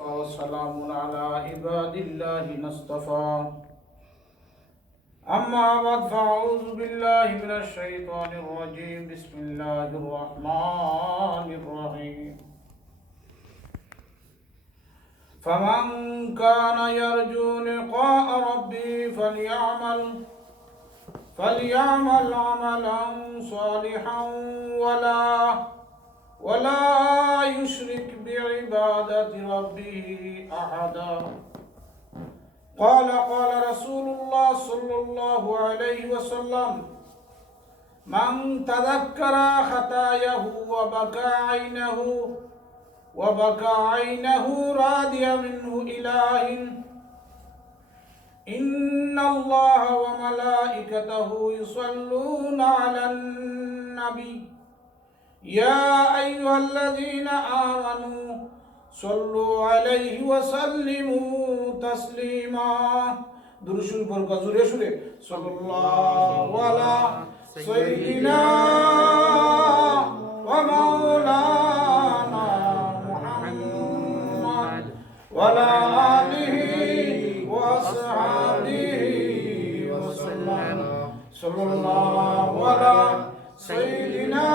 وكفى وسلام على عباد الله اصطفى أما بعد فأعوذ بالله من الشيطان الرجيم بسم الله الرحمن الرحيم فمن كان يرجو لقاء ربه فليعمل عملا صالحا ولا يشرك بعبادة ربه أحدا قال رسول الله صلى الله عليه وسلم من تذكر خطاياه وبكى عينه راضيا منه إله إن الله وملائكته يصلون على النبي يا أيها الذين آمنوا صلوا عليه وسلموا تسليما درشل بركة زوري شوري صلى الله على سيدنا ومولانا محمد وعلى آله وأصحابه وسلم صلى الله على سيدنا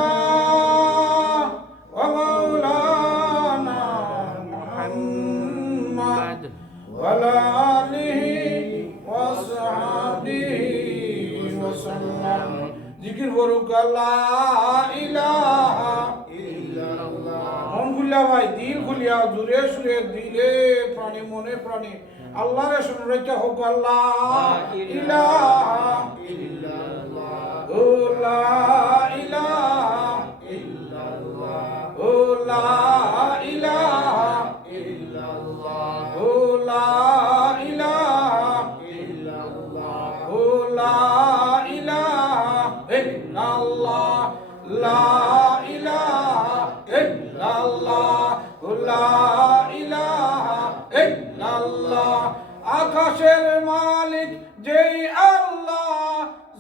ومولانا محمد وعلى آله وأصحابه وسلم জিকির করুক লা ইলাহা ইল্লাল্লাহ মন খুলিয়া ভাই দিল খুলিয়া জুড়ে সুরে দিলে প্রাণে মনে প্রাণে আল্লাহর শুনরেটা হোক লা ইলাহা ইল্লাল্লাহ ও লা ইলাহা ইল্লাল্লাহ ও লা ইলাহা ইল্লাল্লাহ ও লা ইলাহা ইল্লাল্লাহ ও লা ইল্লাল্লাহ লা ইলাহা ইল্লাল্লাহ লা ইলাহা ইল্লাল্লাহ আকাশের মালিক যেই আল্লাহ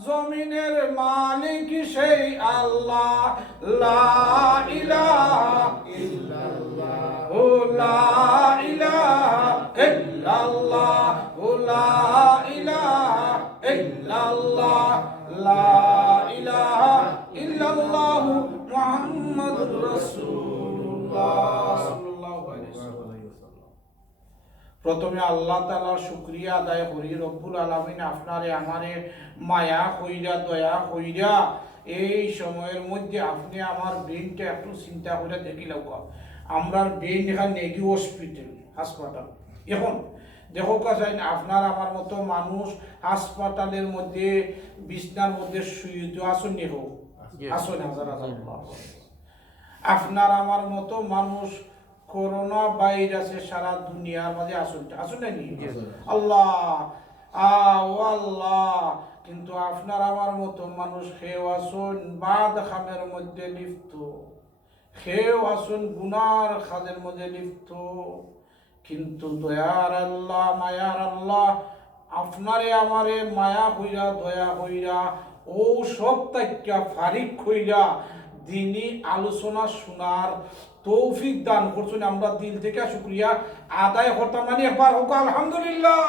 জমিনের মালিক সেই আল্লাহ লা ইলাহা ইল্লাল্লাহ ও লা ইলাহা ইল্লাল্লাহ ও লা ইলাহা ইল্লাল্লাহ লা ইলাহা ইল্লাল্লাহ মুহাম্মাদুর রাসূলুল্লাহ সাল্লাল্লাহু আলাইহি ওয়াসাল্লাম। প্রথমে আল্লাহ তাআলার শুকরিয়া আদায় করি। রব্বুল আলামিন আপনারে আমারে মায়া কইরা দয়া কইরা এই সময়ের মধ্যে আপনি আমার ব্রেনটা একটু চিন্তা করে দেখিলাও আমরা ব্রেন এখানে নেগি হাসপাতাল এখন দেখো কাছে আপনার আমার মতো মানুষ হাসপাতালের মধ্যে বিছনার মধ্যে শুয়ে আসুন নি হোক আসুন আপনার আমার মতো মানুষ করোনা ভাইরাসে সারা দুনিয়ার মাঝে আসুন নাকি আল্লাহ আল্লাহ কিন্তু আপনার আমার মতো মানুষ খেয়ে আসুন বাদ খামের মধ্যে লিপ্ত খেয়ে আসুন গুনার খাদের মধ্যে লিপ্ত কিন্তু দয়ার আল্লাহ মায়ার আল্লাহ আপনারে আমারে মায়া হইরা দয়া হইরা ও সব তাইকা ফারিক হইরা দিনই আলোচনা শোনার তৌফিক দান করছেন। আমরা দিল থেকে শুকরিয়া আদায় করতাম মানে একবার হোক আলহামদুলিল্লাহ।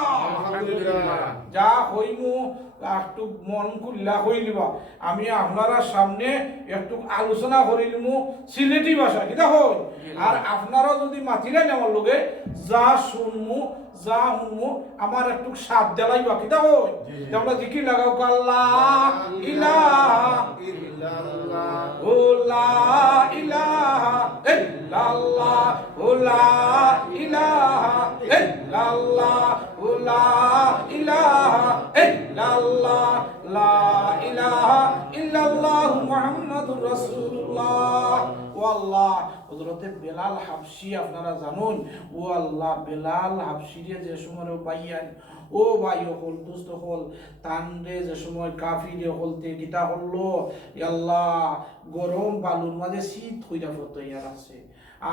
যা হইমু একটু মন খুল্লা হইলিবা আমি আপনারা সামনে একটু আলোচনা করিলিমু সিলেটি ভাষা কিতা হই আর আপনারাও যদি মাতিলেন আমার লগে যা শুনমু যা হুমু আমার একটু সাথ দেলাইবা কিতা হই আমরা জিকির লাগাও আল্লাহ ইলাহা ইল্লাল্লাহ ও লা ইলাহা ইল্লাল্লাহ ও লা ইলাহা ইল্লাল্লাহ ও লা ইলাহা ইল্লাল্লাহ লা ইলাহা ইল্লাল্লাহ মুহাম্মাদুর রাসূলুল্লাহ। ও আল্লাহ হযরতে বেলাল হাবশী আপনারা জানুন ও আল্লাহ বেলাল হাবশীরে যে সময় পাইয়ান ও ভাই হল দুস্থ হল তান্ডে যে সময় কাফিরে হলতে গীতা হলো আল্লাহ গরম বালুর মাঝে শীত হইয়া ফতইয়া আছে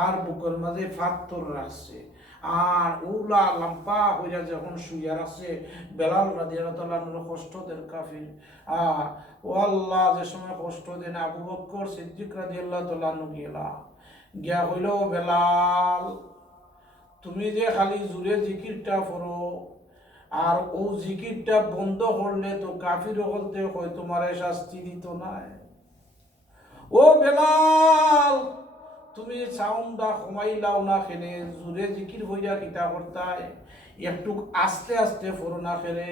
আর বুকের মাঝে ফাত্তর রাখছে আর উলা লাম্পা হইয়া যখন শুইয়া আছে বেলাল রাদিয়াল্লাহু তাআলা কষ্টদের কাফির ও আল্লাহ যে সময় কষ্ট দেন আবু বকর সিদ্দিক রাদিয়াল্লাহু তাআলা গিয়া হইল বেলাল তুমি যে খালি জোরে জিকিরটা পড়ো আর ও জিকিরটা বন্ধ করলে তো কাফির হলতে হয় তোমারে শাস্তি দিত নাই। ও বেলাল তুমি সাউন্ডটা কমাইলাও না খেলে জোরে জিকির হইয়া কিতা করতায় একটু আস্তে আস্তে পড়ো না খেলে।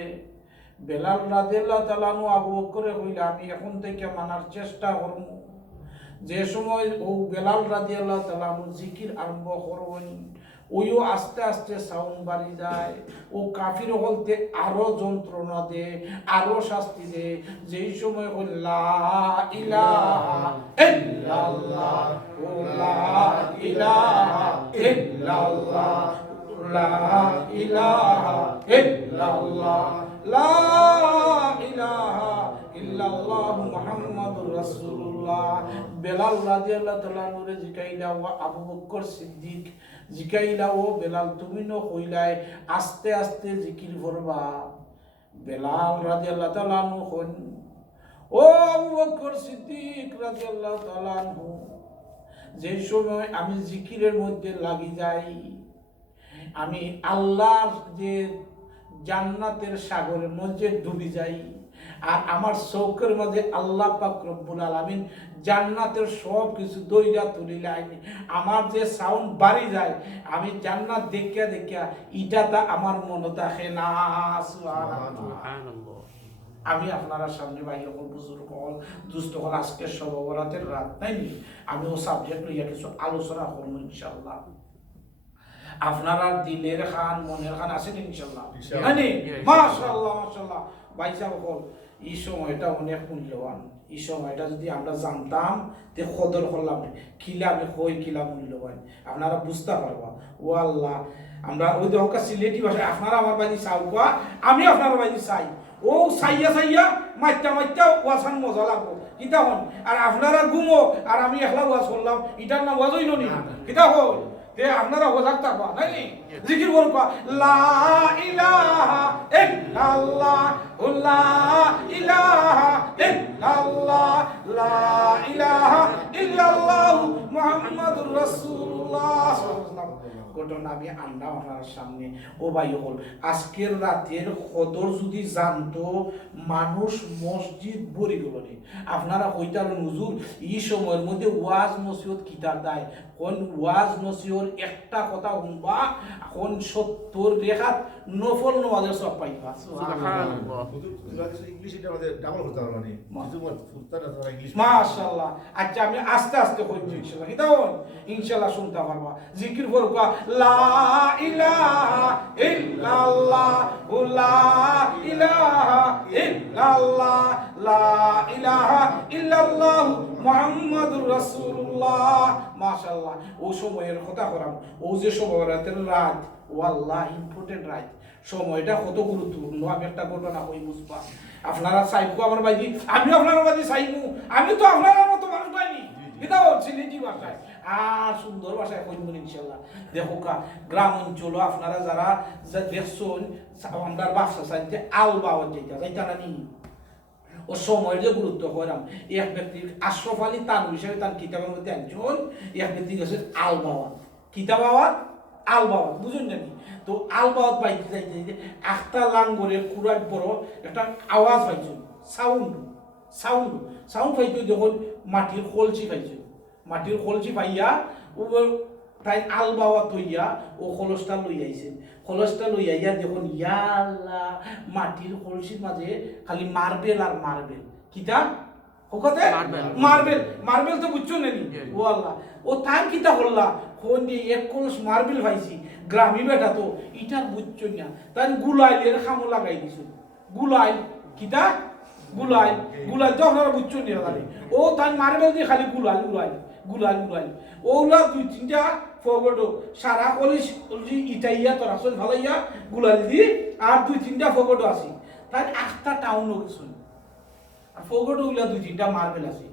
বেলাল রাদিয়াল্লাহু তাআলা আনহু আবু বকরে কইলা আমি এখন থেকে মানার চেষ্টা করব। যে সময় ও বেলাল রাদিয়াল্লাহু তাআলা আনহু জিকির আরম্ভ করবেন ওইও আস্তে আস্তে সাউন্ড বাড়ি যায়। ও কাফির হলতে আরো যন্ত্রণা দে, আরো শাস্তি দে। যেই সময় ও লা ইলাহা ইল্লাল্লাহ, ও লা ইলাহা ইল্লাল্লাহ, লা ইলাহা ইল্লাল্লাহ, লা ইলাহা ইল্লাল্লাহ মুহাম্মাদুর রাসূলুল্লাহ। বেলাল রাদিয়াল্লাহু তাআলা নূরে জিকাইলা ও আবু বকর সিদ্দিক জিকাইলা ও বেলাল তুমি ন কইলাই আস্তে আস্তে জিকির করবা। বেলাল রাদিয়াল্লাহু তাআলা আনহু কইন ও আবু বকর সিদ্দিক রাদিয়াল্লাহু তাআলা আনহু যে সময় আমি জিকিরের মধ্যে লাগি যাই আমি আল্লাহর যে জান্নাতের সাগরের মধ্যে ডুবি যাই। আর আমার চৌকের মাঝে আল্লাহ পাক রব্বুল আলামিন জান্নাতের সব কিছু দইরা তুলিলাই। আমার যে সাউন্ড বাড়ি যায় আমি জান্নাত দেখিয়া দেখিয়া ইটাটা আমার মনে থাকে না। সুবহানাল্লাহ। আমি আপনারা সামনে ভাই হল বুজুর্গ হল দুস্থ হল আজকে সব বরাতের রাত তাই নি আমি ও সাবজেক্ট লইয়া কিছু আলোচনা করবো ইনশাআল্লাহ। আপনারা দিলের খান মনের খান আছেন ইনশাআল্লাহ। মাশাআল্লাহ মাশাআল্লাহ। ভাই সাহেব হল এই সময়টা অনেক মূল্যবান। এই সময়টা যদি আমরা জানতাম তে কদর করলাম কিলা আমি কই কিলা মূল্যবান আপনারা বুঝতে পারবা। ও আল্লাহ আমরা ওই দেখা সিলেটি ভাষায় আপনারা আমার বাড়ি চাওয়া আমি আপনার বাড়ি চাই। ও সাইয়া সাইয়া মাইটা মাইটা ওয়াসান মজা লাগবো কিতা হন। আর আপনারা ঘুমো আর আমি একলা ওয়াজ করলাম এটার নাম ওয়াজ হইল নি কিতা হল তে আপনারা ওয়াজ থাকবা নাই জিকির করবা লা ইলাহা ইল্লাল্লাহ, লা ইলাহা ইল্লাল্লাহ, লা ইলাহা ইল্লাল্লাহ মুহাম্মাদুর রাসূলুল্লাহ। ঘটনা আমি আনলাম আপনার সামনে। ও ভাই হল আজকের রাতের কদর যদি জানতো মানুষ মসজিদ ভরি গেল নি। আপনারা কইতার হুজুর এই সময়ের মধ্যে ওয়াজ নসিহত কিতাব দেয় কোন ওয়াজ নসিহত একটা কথা শুনবা এখন 70 রেখাত নফল নামাজের সব পাইবা। সুবহানাল্লাহ। ইংলিশ এটা আমাদের ডাবল করতে হবে মানে ইংলিশ মাশাআল্লাহ। আচ্ছা আমি আস্তে আস্তে কইব ইনশাআল্লাহ কিতাব ইনশাআল্লাহ শুনতে পারবা। জিকির করবা লা ইলাহা ইল্লাল্লাহ, লা ইলাহা ইল্লাল্লাহ, লা ইলাহা ইল্লাল্লাহ মুহাম্মাদুর রাসূলুল্লাহ। মাশাআল্লাহ। ও সময়ের কথা করাম ও যে সময় রাতের রাত ওয়াল্লাহ ইম্পর্টেন্ট রাত সময়টা কত গুরুত্বপূর্ণ। আমি একটা ঘটনা কই বুঝবা আপনারা চাইবো আমার বাইদি আমি আপনার বাইদি চাইবো আমি তো আপনার মতো মানুষ পাইনি এটা সিলেটি ভাষায় আর সুন্দর ভাষায় কইব ইনশাআল্লাহ। দেখো কা গ্রাম অঞ্চল আপনারা যারা দেখছেন আমরা বাসা চাইতে আলবাওয়ার যাইতা না নি ও সময়ের যে গুরুত্ব করাম এক ব্যক্তি আশরাফ আলী তান হিসেবে তার কিতাবের মধ্যে একজন এক ব্যক্তি গেছে আলবাওয়াত কিতাবাওয়াত আলবাওয়াত বুঝুন নাকি। তো আলবাওয়াত পাইতে যাইতে যাইতে আখতা লাঙ্গরের কুড়াই বড় একটা আওয়াজ পাইছো সাউন্ড সাউন্ড সাউন্ড পাইতো যখন মাটির কলসি পাইছো মাটির কলসি পাইয়া ও তাই আলবাওয়াত হইয়া ও কলসটা লই আইছে কলসটা লই আইয়া দেখুন ইয়া আল্লাহ মাটির কলসির মাঝে খালি মার্বেল আর মার্বেল কিতা ওখানে মার্বেল মার্বেল তো বুঝছো নানি ও আল্লাহ ও তাই কিতা হল্লা কোন দিয়ে এক কলস মার্বেল পাইছি গ্রামী বেটা তো ইটার বুঝছো না তাই গুলাইলের খামো লাগাই দিছো গুলাইল কিতা গুলাইল গুলাইল তো আপনারা বুঝছো না ও তাই মার্বেল দিয়ে খালি গুলাইল গুলাইল গুলাইল গুলাইল ওগুলা দুই তিনটা ফগড়ো সারা কলিস ইটাইয়া তোর আসল ভালাইয়া গুলাইল দি আর দুই তিনটা ফগড়ো আছে তাই আটটা টাউনও কিছু আর ফগড়ো গুলা দুই তিনটা মার্বেল আছে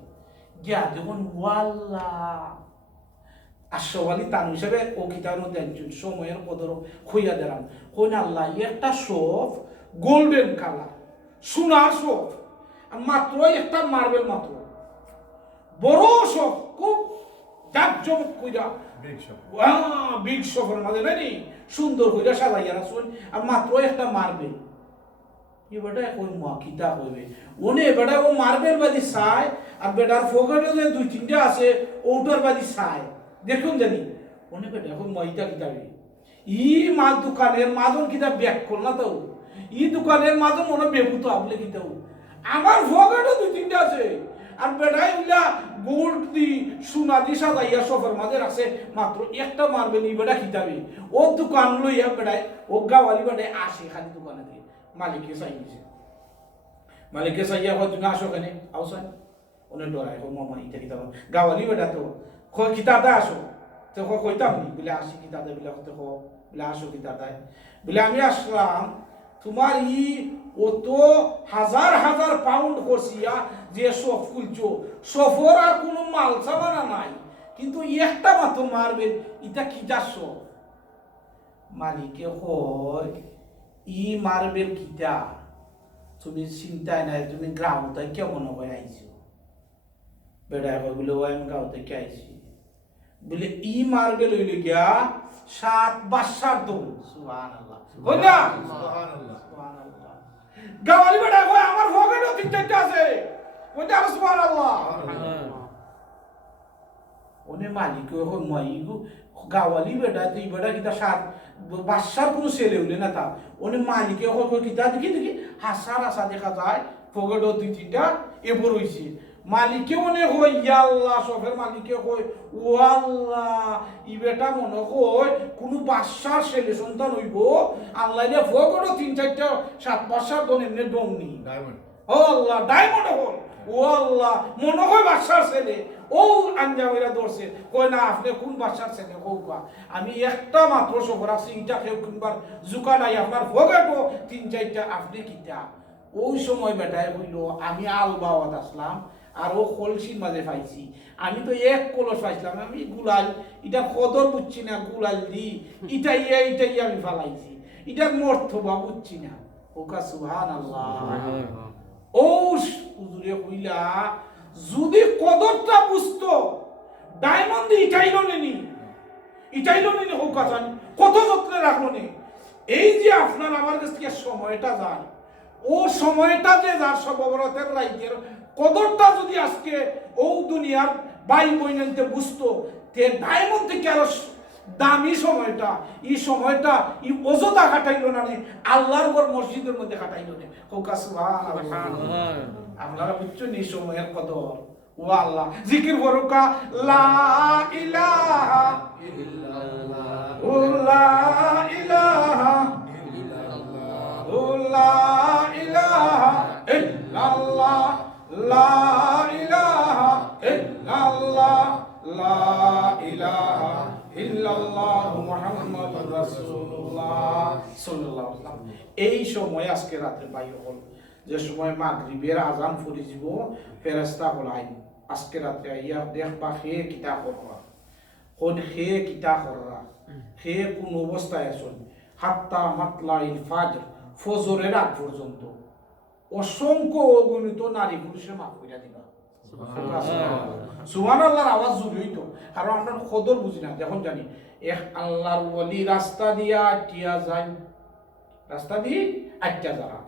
গিয়া যখন ওয়াল্লা আশরাফ তানু হিসেবে ও কিতাবের মধ্যে একজন সময়ের কদর হইয়া দিলাম কই আল্লাহ একটা শোফ গোল্ডেন কালার সোনার শোফ আর মাত্র একটা মার্বেল মাত্র বড় শোফ খুব জাকজমক কইরা বিগ সফর মাঝে নানি সুন্দর হইয়া সাজাইয়া রাখুন আর মাত্র একটা মার্বেল এবারটা কই মা কিতা কইবে ওনে বেটা ও মার্বেল বাদি চায় আর বেটার ফকেটে যে দুই তিনটা আছে ওটার বাদি চায় দেখুন জানি ওনে বেটা কই মইটা কিতাবে ই মা দোকানের মাজন কিতা ব্যাক কর না তো ই দোকানের মাজন মনে বেবুত আপলে কিতাও আমার ফকেটে দুই তিনটা আছে আর বেটাই উলা গোল্ড দি সোনা দি সাজাইয়া সফর মাঝে রাখছে মাত্র একটা মার্বেল ই বেটা কিতাবে ও দোকান লইয়া বেটাই ও গাওয়ালি বেটাই আসে খালি দোকানে দিয়ে মালিককে চাইছে মালিককে চাইয়া হয় তুমি আসো কেনে আওসান অনেক ডরায় হোক মামা ইটা কিতাব গাওয়ালি বেটা তো কয় কিতাবটা আসো তো কইতাম নি বলে আসি কিতাবটা বলে হতে কো বলে আসো কিতাবটায় বলে আমি আসলাম তোমার ই ও তো হাজার হাজার পাউন্ড করছিয়া যে সফ খুলছো সফর আর কোনো মাল সামানা নাই কিন্তু একটা মাত্র মারবেন এটা কি যাচ্ছ মালিকে হয় ই মার্বেল কিটা তুমি চিন্তায় নাই তুমি গ্রাহকটা কেমন হয়ে আইছো বেড়া হয় বলে ও আমি গাঁও থেকে আইছি বলে ই মার্বেল হইল গিয়া 7 বাদশার দৌল সুবহানাল্লাহ কইনা সুবহানাল্লাহ সুবহানাল্লাহ গাওয়ালি বেড়া কয় আমার পকেটে 3-4টা আছে কইতা সুবহানাল্লাহ ওনে মালিক হয় মাইগু গাওয়ালি বেটা তুই বেটা কিতা 7 বাদশার কোনো ছেলে হইলে না তা ওনে মালিকে হয় কিতা দেখি দেখি হাসার আসা দেখা যায় পকেটে 2-3টা এবার হইছে মালিকে মনে হয় ইয়া আল্লাহ সফের মালিকে কয় ও আল্লাহ ই বেটা মনে হয় কোন বাদশার ছেলে সন্তান হইব আল্লাহ রে পকেটে 3-4টা 7 বাদশার দন এমনি ডং নি ডায়মন্ড ও আল্লাহ ডায়মন্ড হল ও আল্লাহ মনে হয় বাদশার ছেলে ও আঞ্জামেরা ধরছে কয় না আপনি কোন বাদশার ছেলে কৌকা আমি একটা মাত্র সফর আছি ইটা কেউ কিনবার জুকা নাই আপনার পকেটও 3-4টা আপনি কিতা ওই সময় বেটায় হইল আমি আলবাওয়াত আসলাম আর ও কলসির মাঝে পাইছি আমি তো এক কলস পাইছিলাম আমি গুলাল এটা কদর বুঝছি না গুলাল দি ইটাই আমি ফালাইছি এটা মর্থবা বুঝছি না ওকা সুবহানাল্লাহ ও হুজুরে কইলা যদি কদরটা বুঝতো ডায়মন্ড ইটাইলো নেনি ওকা জান কত যত্নে রাখলো নে এই যে আপনার আমার কাছ থেকে সময়টা যান ও সময়টা যে যার সবরতের রাইতের কদরটা যদি আজকে ও দুনিয়ার ভাই বোনতে বুঝতো তে ডায়মন্ড থেকে আরো দামি সময়টা এই সময়টা এই অযথা কাটাইলো না আল্লাহর ঘর মসজিদের মধ্যে কাটাইলো না কোকা সুবহানাল্লাহ আপনারা বুঝছেন এই সময়ের কদর ও আল্লাহ জিকির করুকা লা ইলাহা ইল্লাল্লাহ ও লা ইলাহা ইল্লাল্লাহ ও লা ইলাহা ইল্লাল্লাহ লা ইলাহা ইল্লাল্লাহ লা ইলাহা ইল্লাল্লাহ মুহাম্মাদুর রাসূলুল্লাহ সাল্লাল্লাহু আলাইহি ওয়াসাল্লাম এই সময় আজকে রাতে বাইর হল যে সময় মাগরিবের আজান ফুরি যাব ফেরেশতা হলাই আজকে রাতে আইয়া দেখবা হে কিতা করবা কোন হে কিতা কররা হে কোন অবস্থায় আছেন হাত্তা মাতলাইল ফাজর ফজরের আগ পর্যন্ত অসংখ্য অগণিত নারী পুরুষের মাফ কইরা দিবা সুবহানাল্লাহর আওয়াজ জুড়ে হইতো কারণ আমরা কদর বুঝি না যখন জানি এক আল্লাহর ওলি রাস্তা দিয়া আটিয়া যায় রাস্তা দিয়ে আটটা যারা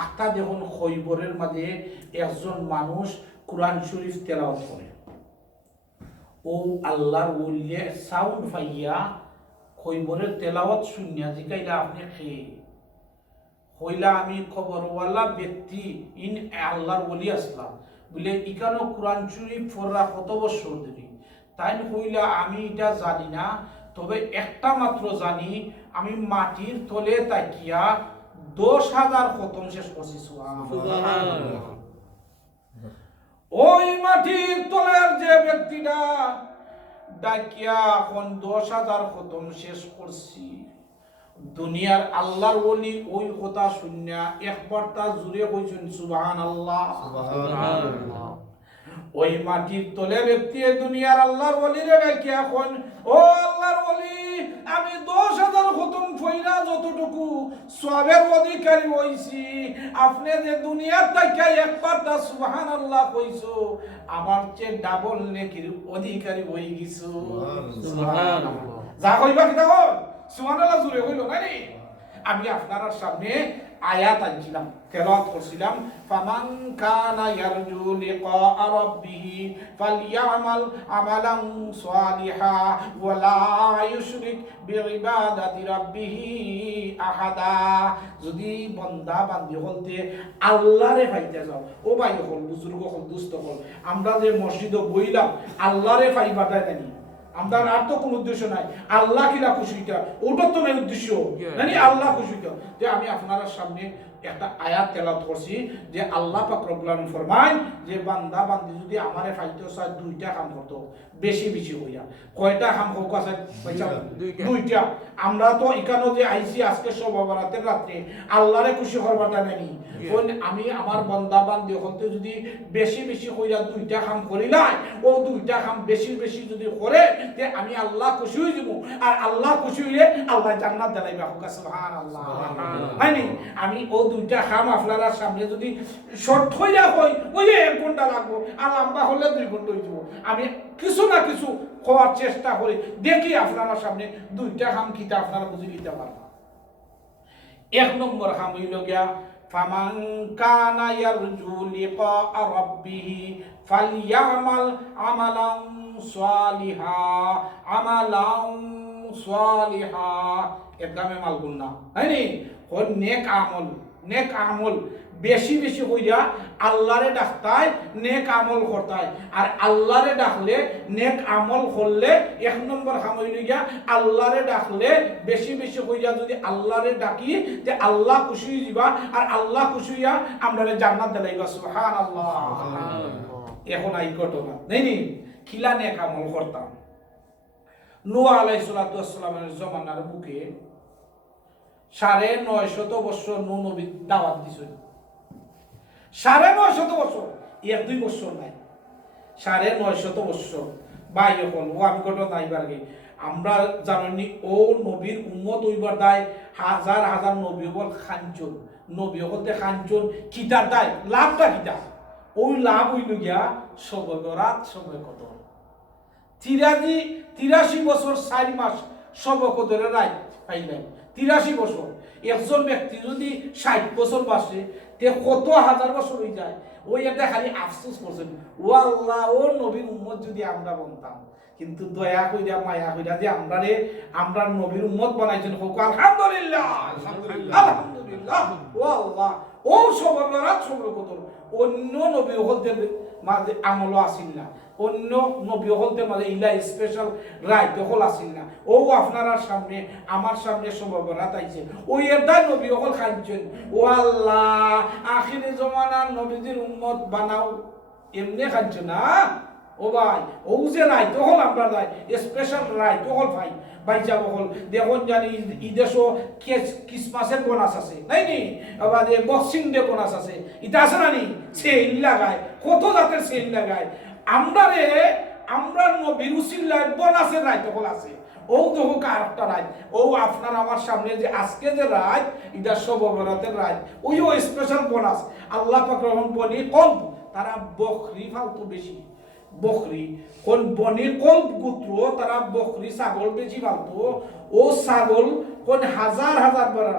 আখতা যখন খৈবরের মাঝে একজন মানুষ কোরআন শরীফ তেলাওয়াত করে ও আল্লাহর ওলিয়ে সাউন্ড পাইয়া খৈবরের তেলাওয়াত শুনিয়া জিকাইলা আপনি খেয়ে হইলা আমি খবরওয়ালা ব্যক্তি ইন আল্লাহর ওলি আসলাম বলে ইকানো কোরআন শরীফ পড়া কত বছর ধরে তাই হইলা আমি এটা জানি না তবে একটা মাত্র জানি আমি মাটির তলে তাকিয়া 10,000 খতম শেষ করছি সুবহানাল্লাহ ওই মাটির তলের যে ব্যক্তিটা ডাকিয়া এখন 10,000 খতম শেষ করছি দুনিয়ার আল্লাহর ওলি ওই কথা শুনিয়া একবার তা জুড়ে কইছেন সুবহানাল্লাহ সুবহানাল্লাহ ওই মাটির তলে ব্যক্তি দুনিয়ার আল্লাহর ওলিরে ডাকিয়া এখন ও আল্লাহর ওলি আমি 10,000 খতম ফইরা যতটুকু যতটুকু সওয়াবের অধিকারী হইছি আপনি যে দুনিয়া থেকে একবারটা সুবহানাল্লাহ কইছো আমার চেয়ে ডাবল নেকির অধিকারী হই গিছো সুবহানাল্লাহ যা কইবা কি দাও সুবহানাল্লাহ জুড়ে হইল না নি আমি আপনার সামনে আয়াত আনছিলাম তেলাওয়াত করছিলাম ফামান কানা ইয়ারজু লিকা রাব্বিহি ফালইয়ামাল আমালান সালিহা ওয়া লা ইউশরিক বিইবাদাতি রাব্বিহি আহাদা যদি বান্দা বান্দি হলতে আল্লাহরে পাইতে যাও ও ভাই হল বুজুর্গ হল দুস্থ হল আমরা যে মসজিদে বইলাম আল্লাহরে পাইবাটা জানি আমরা আর তো কোনো উদ্দেশ্য নাই আল্লাহ কিলা খুশিটা ওটা তো নাই উদ্দেশ্য মানে আল্লাহ খুশিটা যে আমি আপনার সামনে একটা আয়াত তেলাওয়াত করছি যে আল্লাহ পাক রব্বুল আলামিন ফরমায় যে বান্দা বান্দি যদি আমারে পাইতে চায় দুইটা কাম করতে বেশি বেশি হইয়া কয়টা কাম হোক আছে দুইটা আমরা তো এখানে যে আইছি আজকে সব বরাতের রাতে আল্লাহরে খুশি করবাটা নাকি আমি আমার বান্দা বান্দি হতে যদি বেশি বেশি হইয়া দুইটা কাম করিলাই ও দুইটা কাম বেশি বেশি যদি করে তে আমি আল্লাহ খুশি হই যাব আর আল্লাহ খুশি হইলে আল্লাহ জান্নাত দিলাইবা সুবহানাল্লাহ মানে আমি ও দুইটা কাম আপনার সামনে যদি শর্ট হইয়া হয় ওই 1 ঘন্টা লাগবো আর লম্বা হলে 2 ঘন্টা হয়ে যাব আমি কিছু না কিছু করার চেষ্টা করি দেখি আপনার সামনে দুইটা কাম কিটা আপনারা বুঝি নিতে পারবেন 1 নম্বর কাম হইল গিয়া ফামান কানা ইয়ারজু লিকা রাব্বিহি ফালইয়ামাল আমালান সালিহা একদমে মালগুন না হয়নি কোন নেক আমল বেশি বেশি হইয়া আল্লাহরে ডাকতায় নেক আমল করতায় আর আল্লাহরে ডাকলে নেক আমল করলে 1 নম্বর কাম হইল গিয়া আল্লাহরে ডাকলে বেশি বেশি হইয়া যদি আল্লাহরে ডাকি যে আল্লাহ খুশি হই যাবা আর আল্লাহ খুশি হইয়া আমরারে জান্নাত দিলাইবা সুবহানাল্লাহ এখন এই ঘটনা নেই খিলা নেক আমল করতাম নূহ আলাইহিস সালাতু ওয়াস সালামের জমানার বুকে 950 বছর নূহ নবী দাওয়াত দিছেন 950 বছর 1-2 বছর নাই 950 বছর ভাই এখন ও আমি ঘটনা নাইবার গে আমরা জানি ও নবীর উম্মত হইবার দায় হাজার হাজার নবী বল খানচুন নবী হতে খানচুন কিতার দায় লাভটা কিতা ওই লাভ হইল গিয়া সবগরাত সময় কত 83 বছর 4 মাস সবকদরের রাত পাইলেন 83 বছর একজন ব্যক্তি যদি 60 বছর বাঁচে তে কত হাজার বছর হয়ে যায় ওই একটা খালি আফসোস করছেন ও আল্লাহ ও নবীর উম্মত যদি আমরা বনতাম কিন্তু দয়া কইরা মায়া কইরা যে আমরা নবীর উম্মত বানাইছেন হোক আলহামদুলিল্লাহ আলহামদুলিল্লাহ ও আল্লাহ ও সবরাত সবকদর অন্য নবী হলদের মাঝে আমল আসিল না অন্য নবী হলদের মাঝে ইলা স্পেশাল রাইট হল আসিল না ও আপনারা সামনে আমার সামনে সবরাত আইছে ওই এটা নবী হল খাইছেন ও আল্লাহ আখিরি জমানার নবীদের উম্মত বানাও এমনি খাইছে না ও ভাই ও যে রাইট হল আমরা রাইট স্পেশাল রাইট হল ভাই ভাই যাব হল দেখুন জানি ইদেশো ক্রিসমাসের বোনাস আছে নাই নি আবার বক্সিং ডে বোনাস আছে এটা আছে না নি সেল লাগায় কত জাতের সেল লাগায় আমরা নবীর উসিলায় বোনাসের রাইট হল আছে ও দেখো আরেকটা রাত ও আপনার আমার সামনে যে আজকে যে রাত এটা সব বরাতের রাত ওইও স্পেশাল বোনাস আল্লাহ পাক রহমান বনি কম তারা বকরি ফালতু বেশি বকরি কোন বনি কল গোত্র তারা বকরি ছাগল বেশি ফালতু ও ছাগল কোন হাজার হাজার বড়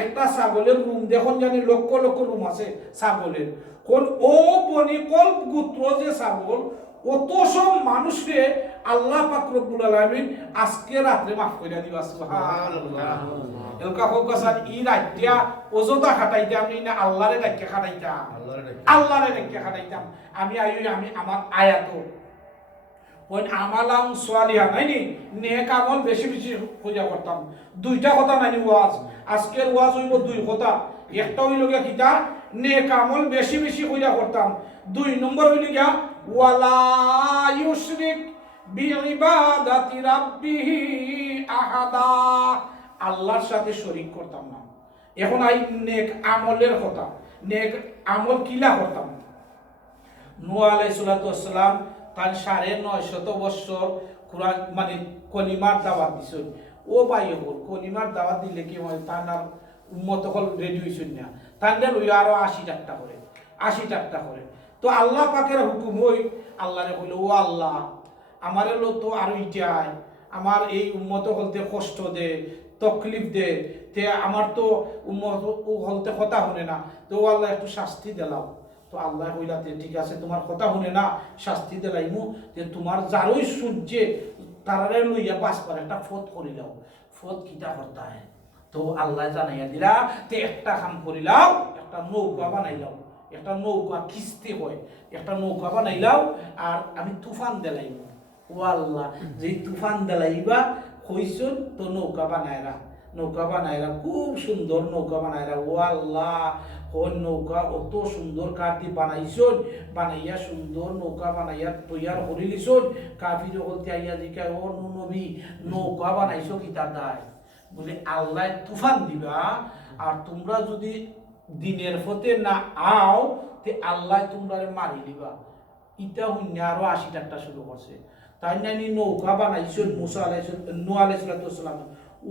একটা ছাগলের রুম দেখুন জানি লক্ষ লক্ষ রুম আছে ছাগলের কোন ও বনি কল গোত্র যে ছাগল কত সব মানুষকে আল্লাহ পাক রব্বুল আলামিন আজকে রাতে মাফ কইরা দিবা সুবহানাল্লাহ এলকা হোকাসান ই রাতিয়া ওজদা খাটাইতাম না আল্লাহরে ডাকে খাটাইতাম আল্লাহরে ডাকে খাটাইতাম আমি আমার আয়াত ওই আমালাম সালিহা নাইনি নেক আমল বেশি বেশি খোঁজা করতাম দুইটা কথা নাইনি ওয়াজ আজকের ওয়াজ হইব দুই কথা একটা হইল গিয়া কিটা নেক আমল বেশি বেশি খোঁজা করতাম 2 নম্বর হইল গিয়া ওয়ালা ইউশরিক বিইবাদাতি রাব্বিহি আহাদা আল্লাহর সাথে শরীক করতাম না এখন আই নেক আমলের কথা নেক আমল কিলা করতাম নূহ আলাইহিস সালাতু ওয়াস সালাম তার 950 বছর কুরআন মানে কলিমার দাওয়াত দিছেন ও ভাই হল কলিমার দাওয়াত দিলে কি হয় তার উম্মত হল রেডি হইছেন না তান্ডে লইয়া আরো 80 টাকা করে 80 টাকা করে তো আল্লাহ পাকের হুকুম হই আল্লাহরে কইল ও আল্লাহ আমারে লো তো আরো ইটায় আমার এই উম্মত হলতে কষ্ট দে তকলিফ দে তে আমার তো উম্মত হলতে কথা শুনে না তো ও আল্লাহ একটু শাস্তি দিলাও তো আল্লাহ কইলাতে ঠিক আছে তোমার কথা শুনে না শাস্তি দিলাইমু যে তোমার যারই সূর্যে তারারে লইয়া বাস করে একটা ফত করিলাও ফত কিটা করতে হয় তো আল্লাহ জানাইয়া দিলা তে একটা কাম করিলাও একটা নৌকা বানাইলাও একটা নৌকা কিস্তি হয় একটা নৌকা বানাইলাও আর আমি তুফান দিলাইব ও আল্লাহ যে তুফান দিলাইবা কইছুন তো নৌকা বানায়রা খুব সুন্দর নৌকা বানায়রা ও আল্লাহ কোন নৌকা অত সুন্দর কাটি বানাইছুন বানাইয়া সুন্দর নৌকা বানাইয়া তৈয়ার করে লিছুন কাফির বলতে আইয়া দিকা ও নবী নৌকা বানাইছো কিতা দায় বলে আল্লাহ তুফান দিবা আর তোমরা যদি দিনের ফতে না আও তে আল্লাহ তোমরা মারি দিবা ইটা হইন্য আরো 80 টাকা শুরু করছে তাই নানি নৌকা বানাইছেন মুসা আলাইহিস নূহ আলাইহিস সালাম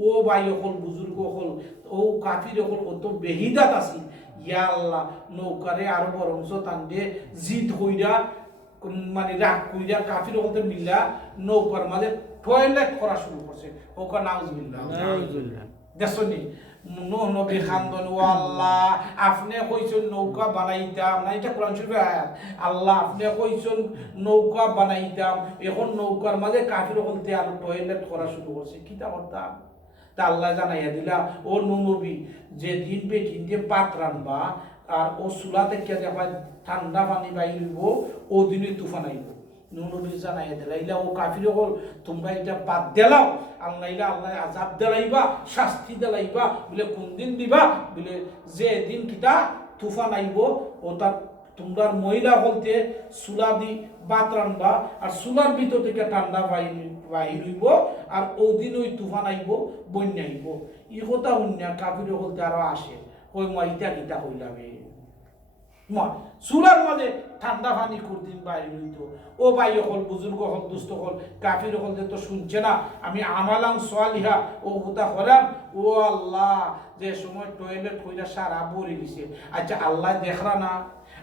ও ভাই হল বুজুর্গ হল ও কাফির হল অত বেহিদাত আছিল ইয়া আল্লাহ নৌকারে আরো বরংস তান্ডে জিদ হইরা মানে রাগ কইরা কাফির হলতে মিল্লা নৌকার মাঝে টয়লেট করা শুরু করছে ওকা নাউজুবিল্লাহ দেখছনি নবী খান্দন ও আল্লাহ আপনি কইছেন নৌকা বানাইতাম না এটা কোরআন শরীফের আয়াত আল্লাহ আপনি কইছেন নৌকা বানাইতাম এখন নৌকার মাঝে কাফির হলতে আর টয়লেট করা শুরু করছে কিটা করতাম তা আল্লাহ জানাইয়া দিলা ও নবী যে দিন বেটিন দিয়ে পাত রানবা আর ও চুলা থেকে দেখা ঠান্ডা পানি বাইরব ও দিনে তুফান আইব নবী জানাইয়া দিলা ইলা ও কাফির হল তোমরা এটা বাদ দিলাও আল্লাহ আল্লাহ আযাব দিলাইবা শাস্তি দিলাইবা বলে কোন দিন দিবা বলে যে দিন কিটা তুফান আইব ওটা তোমরা মহিলা বলতে চুলা দি বাত রানবা আর চুলার ভিতর থেকে ঠান্ডা বাহির হইব আর ওদিন ওই তুফান আইব বন্যা আইব ই কথা অন্য কাফির বলতে আরো আসে ওই মাইটা কিটা হইলাবে চুলার মাঝে ঠান্ডা পানি করদিন বাইরে হইত ও ভাই হল বুজুর্গ হল দুস্থ হল কাফির হল যে তো শুনছে না আমি আমালাম সালিহা ও হুতা হলাম ও আল্লাহ যে সময় টয়লেট কইরা সারা ভরে গেছে আচ্ছা আল্লাহ দেখরা না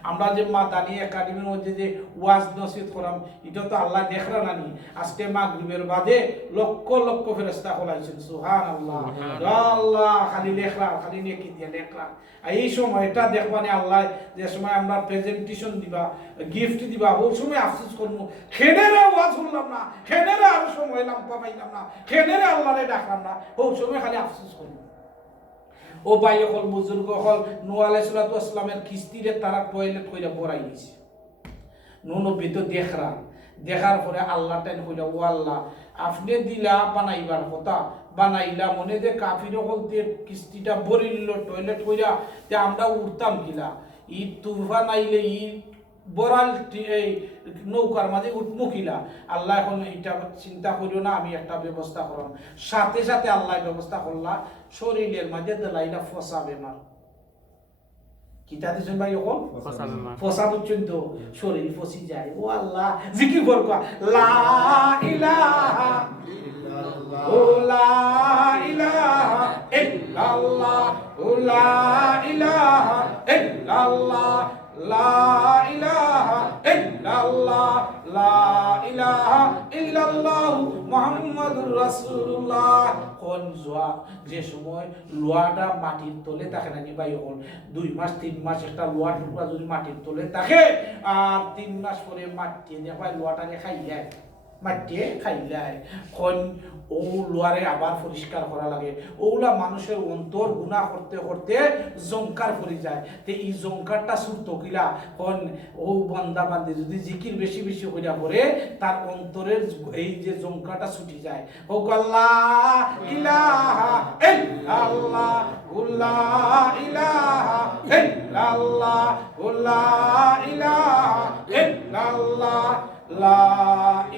আমরা যে মাদানী একাডেমির মধ্যে যে ওয়াজ নসিহত করাম এটা তো আল্লাহ দেখরা নানি আজকে মাগরিবের বাদে লক্ষ লক্ষ ফেরেশতা হলাইছেন সুবহানাল্লাহ আল্লাহ খালি লেখরা খালি নেকি দিয়ে লেখরা এই সময়টা দেখবানে আল্লাহ যে সময় আমরা প্রেজেন্টেশন দিবা গিফট দিবা ওই সময় আফসোস করবো খেনেরে ওয়াজ শুনলাম না খেনেরে আরো সময় লাম্পা পাইলাম না খেনেরে আল্লাহরে ডাকলাম না ওই সময় খালি আফসোস করবো ও ভাই হল বুজুর্গ হল নূহ আলাইহিস সালামের কিস্তিরে তারা টয়লেট কইরা বড়াই দিছে নবী তো দেখার পরে আল্লাহ টাইন কইলা ও আল্লাহ আপনি দিলা বানাইবার কথা বানাইলা মনে যে কাফির হলতে কিস্তিটা ভরিল টয়লেট কইরা যে আমরা উঠতাম কিলা ই তুফান আইলে ই বরাল এই নৌকার মাঝে উঠমুখিলা আল্লাহ এখন এটা চিন্তা করিও না আমি একটা ব্যবস্থা করলাম সাথে সাথে আল্লাহ ব্যবস্থা করলা শরীরের মাঝে দিলাইলা ফসা বেমার কিতা দিছেন ভাই এখন ফসা বুঝছেন তো শরীর ফসি যায় ও আল্লাহ জিকির করবা লা ইলাহা ইল্লাল্লাহ ও লা ইলাহা ইল্লাল্লাহ ও লা ইলাহা ইল্লাল্লাহ লা ইলাহা ইল্লাল্লাহ লা ইলাহা ইল্লাল্লাহ মুহাম্মাদুর রাসূলুল্লাহ কোন জোয়া যে সময় লোয়াটা মাটির তলে থাকে না ভাই হল 2 মাস 3 মাস একটা লোয়া টুকরা যদি মাটির তলে থাকে আর 3 মাস পরে মাটি দেখবা লোয়াটাকে খাই যায় মাটিয়ে খাইলায় কোন ও লোয়ারে আবার পরিষ্কার করা লাগে ওগুলা মানুষের অন্তর গুনাহ করতে করতে জংকার পড়ে যায় তে এই জংকারটা ছুটতো কিলা কোন ও বান্দা বান্দি যদি জিকির বেশি বেশি কইরা পড়ে তার অন্তরের এই যে জংকারটা ছুটি যায় ও আল্লাহ ইলাহা ইল্লাল্লাহ লা ইলাহা ইল্লাল্লাহ লা ইলাহা ইল্লাল্লাহ লা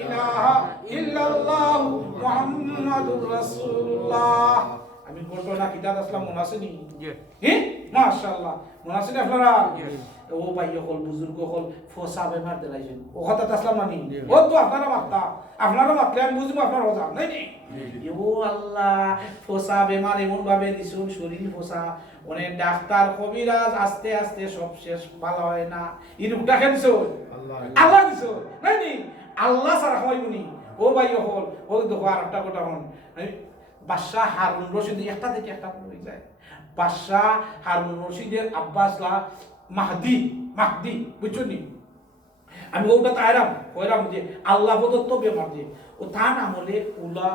ইলাহা ইল্লাল্লাহ মুহাম্মাদুর রাসূলুল্লাহ আমি ঘটনা কিতাব আসলাম মনে আছে নি হ্যাঁ মাশাআল্লাহ মনে আছে নি আপনারা ও ভাই হল বুজুর্গ হল ফসা বেমার দিলাইছেন ও কথা আসলাম মানি ও তো আপনারা মাতলে আমি বুঝবো আপনারা ওজান নাই নি ও আল্লাহ ফসা বেমার এমন ভাবে দিছুন শরীর ফসা অনেক ডাক্তার কবিরাজ আস্তে আস্তে সব শেষ ভালো হয় না এই রোগটা কেন দিছো আল্লাহ দিছো নাই নি আল্লাহ ছাড়া হইবনি ও ভাই হল ও দেখো আর একটা কথা হন বাদশাহ হারুন রশিদ একটা থেকে একটা হয়ে যায় বাদশাহ হারুন রশিদের আব্বাসলা মাহদি বুঝছো নি আমি ওটা তাইরাম কইরাম যে আল্লাহ প্রদত্ত বেমার যে ও তার আমলে উলা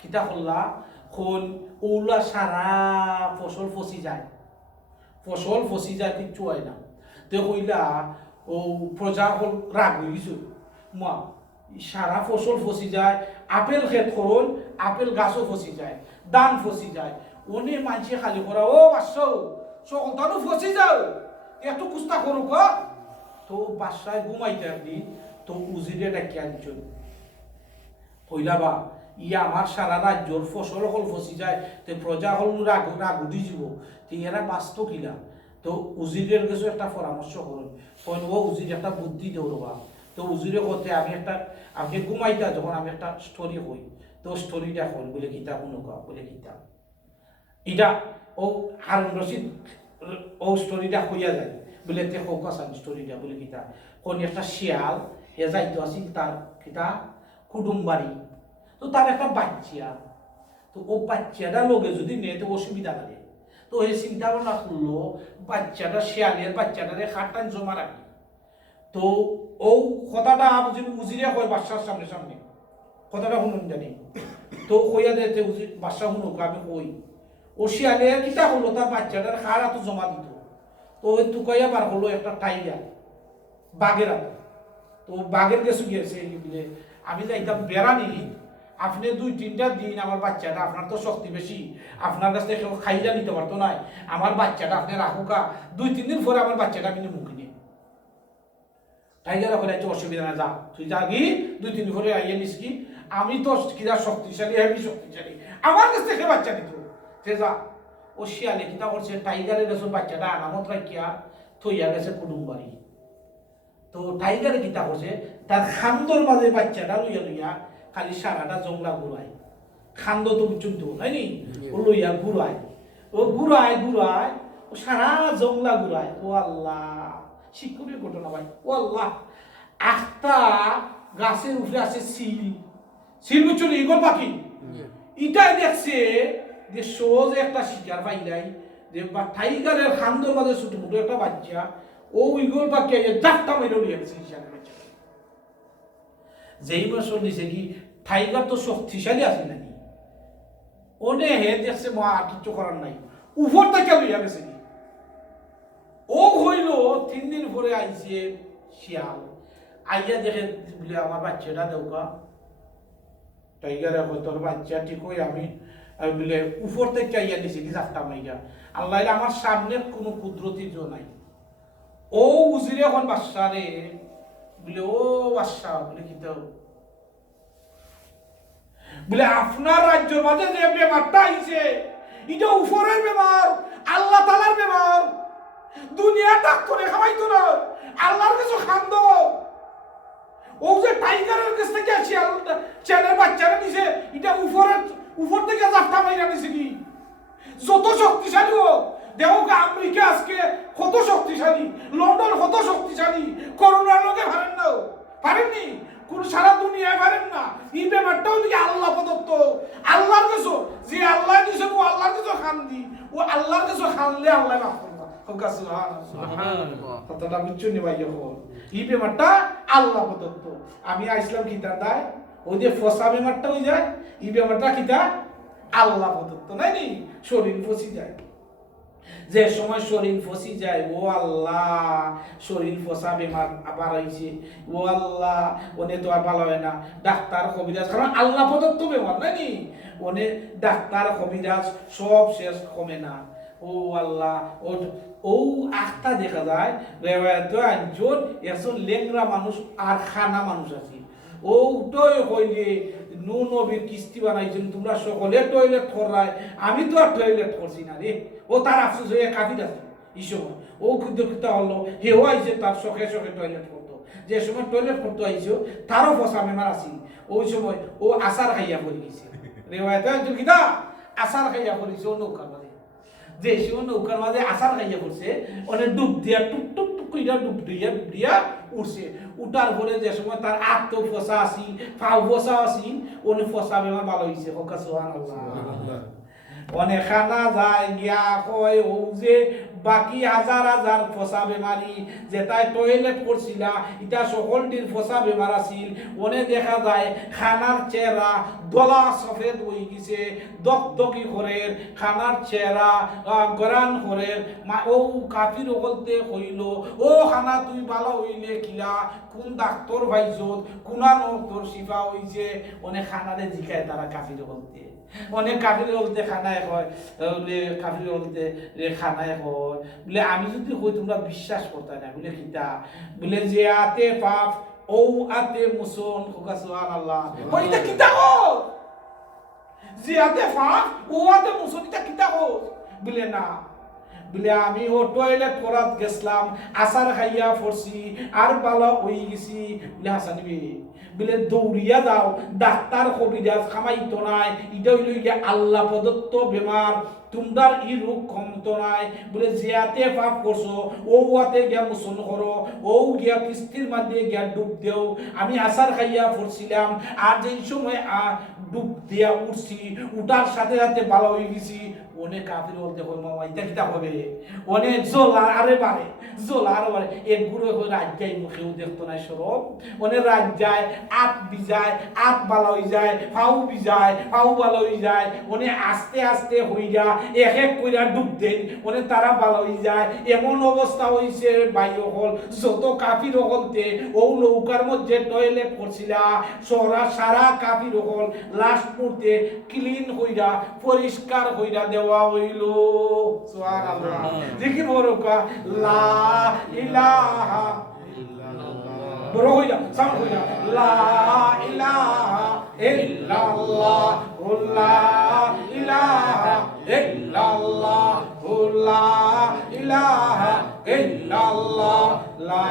কিতা হল্লা কোন উলা সারা ফসল ফসি যায় কিচ্ছু হয় না তো কইলা ও প্রজা হল রাগ হয়ে গেছে মা সারা ফসল ফসি যায় আপেল ক্ষেত করুন আপেল গাছও ফসি যায় দান ফসি যায় অনেক মানুষে খালি করা ও বাসো সকলটানো ফসি যাও এত কুস্তা করুক তো বাসায় ঘুমাইতে আপনি তো উজিরে ডাকি আনছেন কইলা বা ইয়া আমার সারা রাজ্যর ফসল হল ফসি যায় তো প্রজা হল রাগ উঠি যাব তো এরা বাঁচত কিলা তো উজিরের কাছে একটা পরামর্শ করুন কইন ও উজির একটা বুদ্ধি দৌড়বা তো উজিরে করতে আপনি ঘুমাইতা যখন আমি একটা স্টোরি কই তো স্টোরিটা কই বলে কিতাব শুনুকা বলে কিতাব এটা ও হারুন রশিদ ও স্টোরিটা কইয়া যায় বলে তে কৌকাসান স্টোরিটা বলে কিতা কোন একটা শিয়াল হে যাইতো আসিল তার কিতা কুটুম বাড়ি তো তার একটা বাচ্চা তো ও বাচ্চাটা লোকে যদি নেয় তো অসুবিধা লাগে তো এই চিন্তা ভাবনা করলো বাচ্চাটা শিয়ালের বাচ্চাটারে খাটান জমা রাখি তো ও কথাটা উজিরে কয় বাচ্চার সামনে কথাটা শুনুন জানি তো কইয়া দিতে বাচ্চা শুনুক আমি কই ও শিয়ালের কিতা হলো তার বাচ্চাটার খাড়া তো জমা দিত তো ওই টুকাইয়া বার হলো একটা টাইগার বাঘের আগে তো বাঘের কাছে গিয়েছে বলে আমি যাইতাম বেড়ানি আপনি 2-3টা দিন আমার বাচ্চাটা আপনার তো শক্তি বেশি আপনার কাছ থেকে খাইয়া নিতে পারতো না আমার বাচ্চাটা আপনি রাখুকা 2-3 দিন পরে আমার বাচ্চাটা আপনি মুখে নিয়ে টাইগার করে অসুবিধা না যা তুই যা গি 2-3 দিন পরে আইয়া নিস কি আমি তো কিনা শক্তিশালী আমার কাছ থেকে বাচ্চা নিত সে যা ও শিয়ালে কিতা করছে টাইগারের কাছে বাচ্চাটা আনামত রাখিয়া থইয়া গেছে কুটুম বাড়ি তো টাইগারে কিতা করছে তার খান্দর মাঝে বাচ্চাটা লইয়া খালি সারাটা জংলা ঘুরায় খান্দ তো বুঝুন নাই নি ও লইয়া ঘুরায় ও সারা জংলা ঘুরায় ও আল্লাহ শিক্ষণীয় ঘটনা ভাই ও আল্লাহ একটা গাছের উপরে আছে সিল বুঝুন ইগল পাখি ইটাই দেখছে যে সহজে একটা শিকার পাইলাই যে টাইগারের খান্দর মাঝে ছোট মোটো একটা বাচ্চা ও ইগল পাখি জাপটা মেরে লিয়ে গেছে শিকারের বাচ্চা যেই মাসল নিছে কি টাইগার তো শক্তিশালী আছে নাকি ওনে হে দেখছে মা আর কিছু করার নাই উপর থেকে লইয়া গেছে কি ও হইল 3 দিন পরে আইছে শিয়াল আইয়া দেখে বলে আমার বাচ্চাটা দেওকা টাইগারে হয়তো বাচ্চা ঠিক হয়ে আমি বলে উপর থেকে আইয়া নিছে কি জাপটা মাইয়া আল্লাহ আমার সামনে কোনো কুদরতি জো নাই ও উজিরে এখন বাদশারে বলে ও বাদশা বলে কি তো বলে আপনার রাজ্যের মাঝে যে বেমারটা আইছে এটা উপরের বেমার আল্লাহ তাআলার বেমার দুনিয়া ডাক্তারে খাওয়াইতো না আল্লাহর কাছে খান্দ ও যে টাইগারের কাছ থেকে চ্যানের বাচ্চারা নিছে এটা উপর থেকে জাফটা মাইরা নিছে কি যত শক্তিশালী হোক দেখো আমেরিকা আজকে কত শক্তিশালী লন্ডন কত শক্তিশালী করোনার লোকে পারেননি কোন সারা দুনিয়ায় পারেন না এই ব্যাপারটাও যদি আল্লাহ প্রদত্ত আল্লাহর কাছে যে আল্লাহ দিছে ও আল্লাহর কাছে খান্দি ও আল্লাহর কাছে খানলে আল্লাহ মাফ করবে সুবহানাল্লাহ কথাটা বুঝছেন ভাই যখন এই ব্যাপারটা আল্লাহ প্রদত্ত আমি আইসলাম কিতা দায় ওই যে ফসা ব্যাপারটা হয়ে যায় এই ব্যাপারটা কিতা আল্লাহ প্রদত্ত নাই নি শরীর ফসি যায় যে সময় শরীর ফসি যায় ও আল্লাহ শরীর ফসা বেমার আবার আইছে ও আল্লাহ ওনে তো আর ভালো হয় না ডাক্তার কবিরাজ কারণ আল্লাহ প্রদত্ত বেমার নাকি ওনে ডাক্তার কবিরাজ সব শেষ কমে না ও আল্লাহ ও আখটা দেখা যায় রেওয়ায়ত একজন লেংরা মানুষ আর খানা মানুষ আছে ও উঠোই হইলে নবীর কিস্তি বানাইছেন, তোমরা সকলে টয়লেট করায়, আমি তো আর টয়লেট করছি না রে। ও তার আফসোস হয়ে কাঁদির আছে এই সময়। ও ক্ষুদ্র ক্ষুদ্র হলো, হেও আইছে তার শখে শখে টয়লেট করতো। যে সময় টয়লেট করতে আইছো তারও ফসা বেমার আসি, ওই সময় ও আচার খাইয়া পড়ে গেছে। রেওয়ায়তে কিতা আচার খাইয়া পড়েছে ও নৌকার মাঝে। যে সময় নৌকার মাঝে আচার খাইয়া পড়ছে, অনেক ডুব দিয়া টুক টুক টুক কইরা ডুব দিয়া উঠছে। উঠার পরে যে সময় তার আত্ম ফসা আসি, ফাউ ফসা আসি, অনেক ফসা বেমার ভালো হয়েছে। হোকা সুবহানাল্লাহ। অনেক খানা যায় গিয়া কয় ও যে বাকি হাজার হাজার ফসা বেমারি যেটাই টয়লেট করছিলা এটা সকলটির ফসা বেমার আছিল। অনেক দেখা যায় খানার চেহারা দলা সফেদ হয়ে গেছে, দকদকি করের খানার চেহারা গরান করের। ও কাফির বলতে হইল, ও খানা তুই ভালো হইলে কিলা, কোন ডাক্তার ভাইজত কোনা নক তোর শিফা হইছে। অনেক খানারে জিখায় তারা কাফির বলতে, অনেক কাফির বলতে খানায় হয় বলে, কাফির বলতে খানায় হয় বলে। আমি যদি কই তোমরা বিশ্বাস করতে না বলে কিতা বলে, যে আতে পাপ ও আতে মুসন। সুবহানাল্লাহ। ওইটা কিতা হো, যে আতে পাপ ও আতে মুসন, এটা কিতা হো বলে না। বলে আমি ও টয়লেট করাত গেছলাম, আসার খাইয়া পড়ছি আর বালা হয়ে গেছি। বলে হাসানিবি বলে দৌড়িয়া যাও, ডাক্তার কবিরাজ খামাইতো নাই, এটা হইল গিয়া আল্লাহ প্রদত্ত বেমার, তোমরার ই রোগ কমতো নাই। বলে জিয়াতে পাপ করছো ও ওয়াতে গিয়া মোচন করো, ও গিয়া কিস্তির মাঝে গিয়া ডুব দেও। আমি আসার খাইয়া পড়ছিলাম, আর যেই সময় ডুব দিয়া উঠছি, উঠার সাথে সাথে ভালো হয়ে গেছি। অনেক কাফির বলতে হয় মামা এটা কিতা হবে, অনেক জোলা আরে বারে জোলা আরে বারে এক গুঁড়ো হয়ে রাত যায়, মুখেও দেখতো না সরব। অনেক রাত যায়, আত বিজায়, আত ভালো হয়ে যায়, ফাউ বিজায়, ফাউ ভালো হয়ে যায়। অনেক আস্তে আস্তে হয়ে যা এক এক কইরা ডুব দেন, অনেক তারা ভালো হয়ে যায়। এমন অবস্থা হয়েছে ভাই হল, যত কাফির হলতে ও নৌকার মধ্যে টয়লেট করছিলা সারা কাফির হল লাস্ট মুহূর্তে ক্লিন হইরা পরিষ্কার হইরা দেওয়া হইল। সুবহানাল্লাহ। দেখি বড় কা লা ইলাহা ইল্লাল্লাহ, বড় হইরা সাউন্ড হইরা লা ইলাহা ইল্লাল্লাহ, লা ইলাহা ইল্লাল্লাহ, লা ইলাহা ইল্লাল্লাহ, লা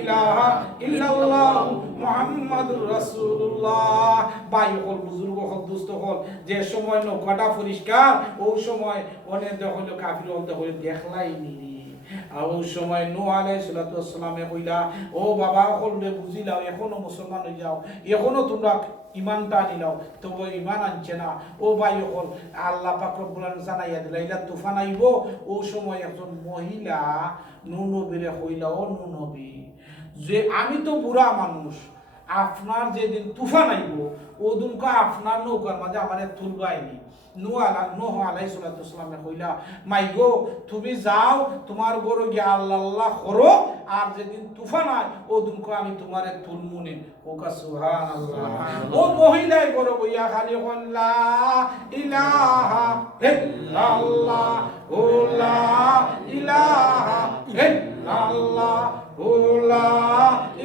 ইলাহা ইল্লাল্লাহ মুহাম্মাদুর রাসূলুল্লাহ। ভাই হল, বুজুর্গ হল, দুস্থ হল, যে সময় নৌকাটা পরিষ্কার ওই সময় অনেক হইল কাফির হলতে হইল দেখলাই নিরি। আর ওই সময় নূহ আলাইহিস সালাতু ওয়াস সালামে কইলা, ও বাবা হলরে বুঝিলাও, এখনো মুসলমান হয়ে যাও, এখনো তোমরা ইমানটা নিলাও। তবে ইমান আনছে না। ও ভাই হল, আল্লাহ পাক রব্বুল আলামিন জানাইয়া দিলা ইলা তুফান আইব। ও সময় একজন মহিলা নূহ নবীরে কইলা, ও নূহ নবী, যে আমি তো বুড়া মানুষ, আপনার যেদিন তুফান আইব ওদিনকে আপনার নৌকার মাঝে আমার তুলবাইনি। নূহ আলাইহিস সালাতু সালামে কইলা, মাই গো তুমি যাও, তোমার গরু গিয়া আল্লাহ করো, আর যেদিন তুফান আয় ওদিনকে আমি তোমারে তুলমুনি। ওকা সুবহানাল্লাহ। ও মহিলাই গরু বইয়া খালি লা ইলাহা ইল্লাল্লাহ, ও লা ইলাহা ইল্লাল্লাহ, ও লা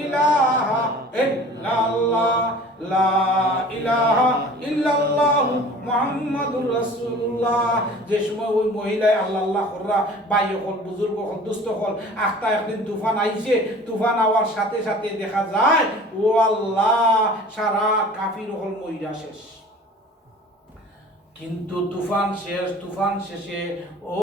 ইলাহা ইল্লাল্লাহ, লা ইলাহা ইল্লাল্লাহ মুহাম্মাদুর রাসূলুল্লাহ। যে সময় ওই মহিলায় আল্লাহ কররা, ভাই হল, বুজুর্গ হল, দুস্থ হল, আখতা একদিন তুফান আইছে। তুফান আওয়ার সাথে সাথে দেখা যায় ও আল্লাহ সারা কাফির হল মইরা শেষ। কিন্তু তুফান শেষে ও